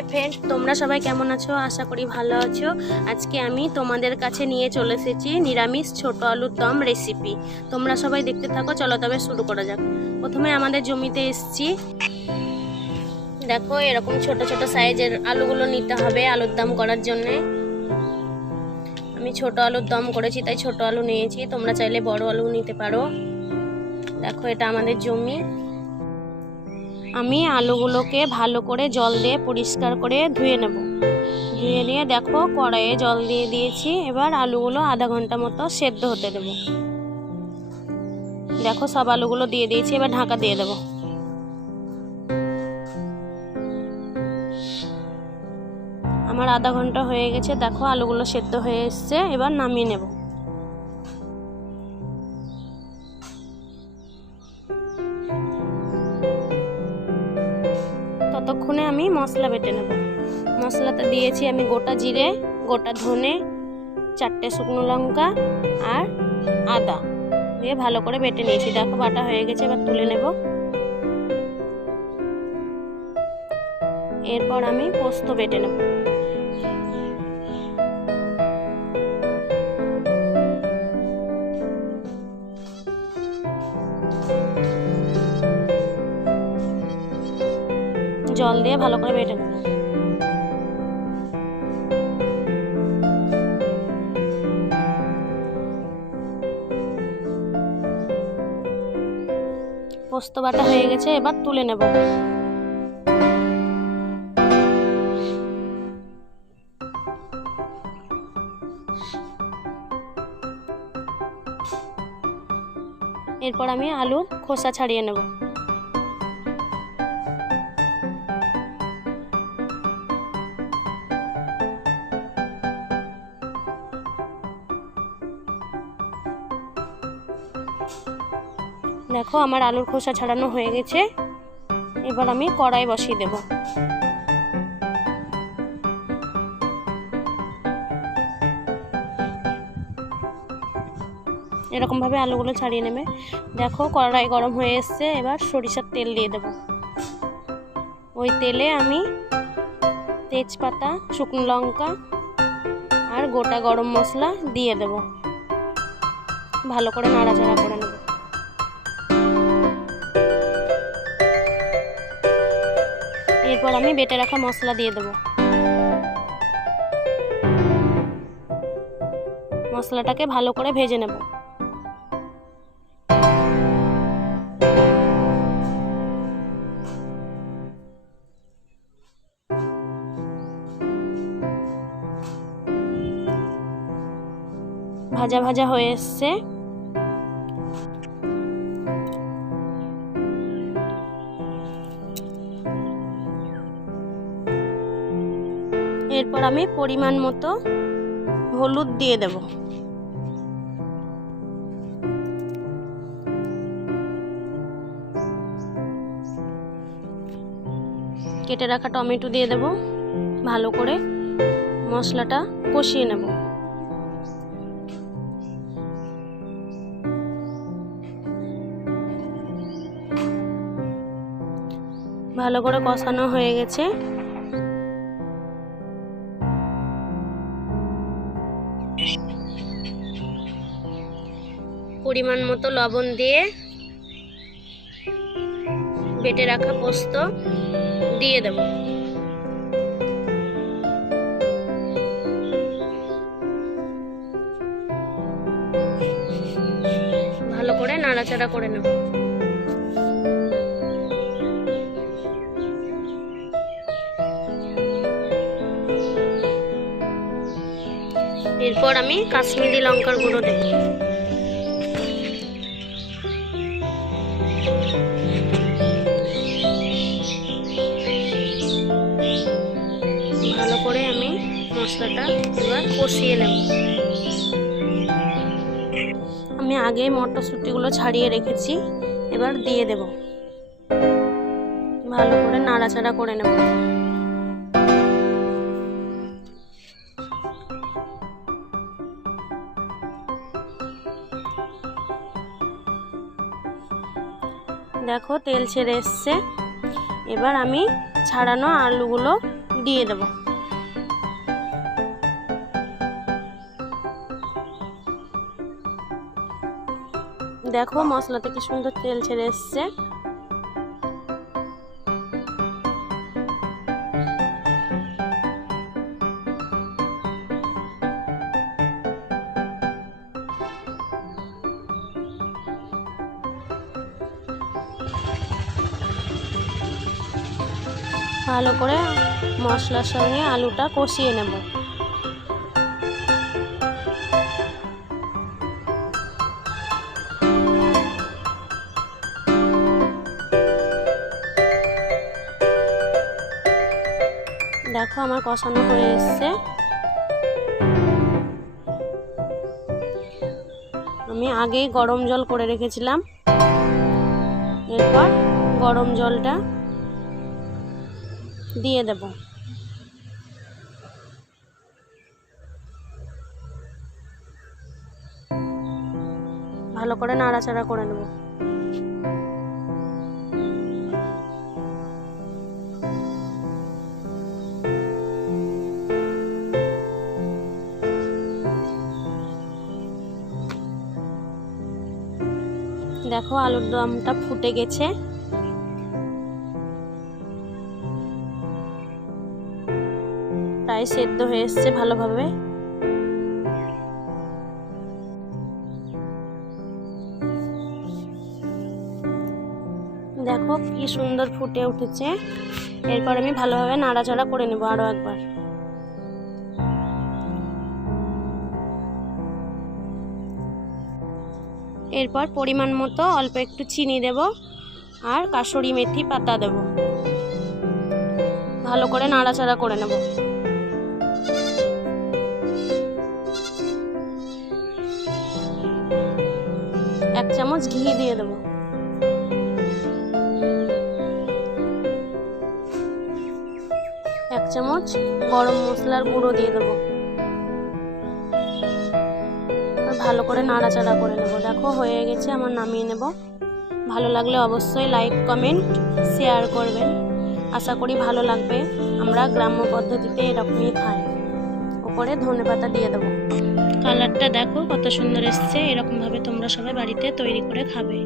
Hi friend, তোমরা সবাই কেমন আছো? আশা করি ভালো আছো। আজকে আমি তোমাদের কাছে নিয়ে চলে এসেছি নিরামিষ ছোট আলুর দম রেসিপি। তোমরা সবাই দেখতে থাকো, চলো তবে শুরু করা যাক। প্রথমে আমাদের জমিতে এসেছি। দেখো, এরকম ছোট ছোট সাইজের আলুগুলো নিতে হবে আলুর দম করার জন্যে। আমি ছোট আলুর দম করেছি তাই ছোট আলু নিয়েছি, তোমরা চাইলে বড় আলু নিতে পারো। দেখো, এটা আমাদের জমি। আমি আলুগুলোকে ভালো করে জল দিয়ে পরিষ্কার করে ধুয়ে নেব। ধুয়ে নিয়ে দেখো কড়াইয়ে জল দিয়ে দিয়েছি। এবার আলুগুলো আধা ঘন্টা মতো সেদ্ধ হতে দেব। দেখো, সব আলুগুলো দিয়ে দিয়েছি, এবার ঢাকা দিয়ে দেব। আমার আধা ঘন্টা হয়ে গেছে। দেখো, আলুগুলো সেদ্ধ হয়ে এসছে, এবার নামিয়ে নেব। ততক্ষণে আমি মশলা বেটে নেব। মশলাতে দিয়েছি আমি গোটা জিরে, গোটা ধনে, 4টে শুকনো লঙ্কা আর আদা দিয়ে ভালো করে বেটে নিয়েছি। দেখো, বাটা হয়ে গেছে, এবার তুলে নেব। এরপর আমি পোস্ত বেটে নেব। জল দিয়ে ভালো করে বেটে নেব। পোস্ত বাটা হয়ে গেছে, এবার তুলে নেব। এরপর আমি আলুর খোসা ছাড়িয়ে নেব। দেখো, আমার আলুর খোসা ছাড়ানো হয়ে গেছে। এবার আমি কড়াই বসিয়ে দেব। এরকম ভাবে আলুগুলো ছাড়িয়ে নেবে। দেখো, কড়াই গরম হয়ে এসছে, এবার সরিষার তেল দিয়ে দেব। ওই তেলে আমি তেজপাতা, শুকনো লঙ্কা আর গোটা গরম মশলা দিয়ে দেব। ভালো করে নাড়াচাড়া করে নেব। এরপর আমি বেটে রাখা মশলা দিয়ে দেব। মশলাটাকে ভালো করে ভেজে নেব। ভাজা ভাজা হয়ে এসছে। এরপর আমি পরিমাণ মতো হলুদ দিয়ে দেব। কেটে রাখা টমেটো দিয়ে দেব। ভালো করে মশলাটা কষিয়ে নেব। ভালো করে কষানো হয়ে গেছে। পরিমাণ মতো লবণ দিয়ে বেটে রাখা পোস্ত দিয়ে দেব। ভালো করে নাড়াচাড়া করে নেব। এরপর আমি কাশ্মীরি লঙ্কার গুঁড়ো দেব। ভালো করে আমি মশলাটা এবার কষিয়ে নেব। আমি আগে মটরশুঁটিগুলো ছাড়িয়ে রেখেছি, এবার দিয়ে দেব। ভালো করে নাড়াচাড়া করে নেব। দেখো, তেল ছেড়ে এসছে। এবার আমি ছাড়ানো আলুগুলো দিয়ে দেব। দেখো মশলাতে কি সুন্দর তেল ছেড়ে এসছে। ভালো করে মশলার সঙ্গে আলুটা কষিয়ে নেব। দেখো আমার কষানো হয়ে এসছে। আমি আগেই গরম জল করে রেখেছিলাম। এরপর গরম জলটা দিয়ে দেব। ভালো করে নাড়াচাড়া করে নেব। দেখো আলুর দমটা ফুটে গেছে। প্রায় সেদ্ধ হয়ে এসছে ভালোভাবে। দেখো কি সুন্দর ফুটে উঠেছে। এরপর আমি ভালোভাবে নাড়াচাড়া করে নেব আরো একবার। এরপর পরিমাণ মতো অল্প একটু চিনি দেব আর কাসুরি মেথি পাতা দেব। ভালো করে নাড়াচাড়া করে নেব। এক চামচ ঘি দিয়ে দেব। এক চামচ গরম মশলার গুঁড়ো দিয়ে দেব। ভালো করে নাড়াচাড়া করে নেব। দেখো হয়ে গেছে, আমার নামিয়ে নেব। ভালো লাগলে অবশ্যই লাইক কমেন্ট শেয়ার করবেন। আশা করি ভালো লাগবে। আমরা গ্রাম্য পদ্ধতিতে এরকমই খাই। উপরে ধনেপাতা দিয়ে দেবো। কালারটা দেখো কত সুন্দর এসছে। এরকমভাবে তোমরা সবাই বাড়িতে তৈরি করে খাবে।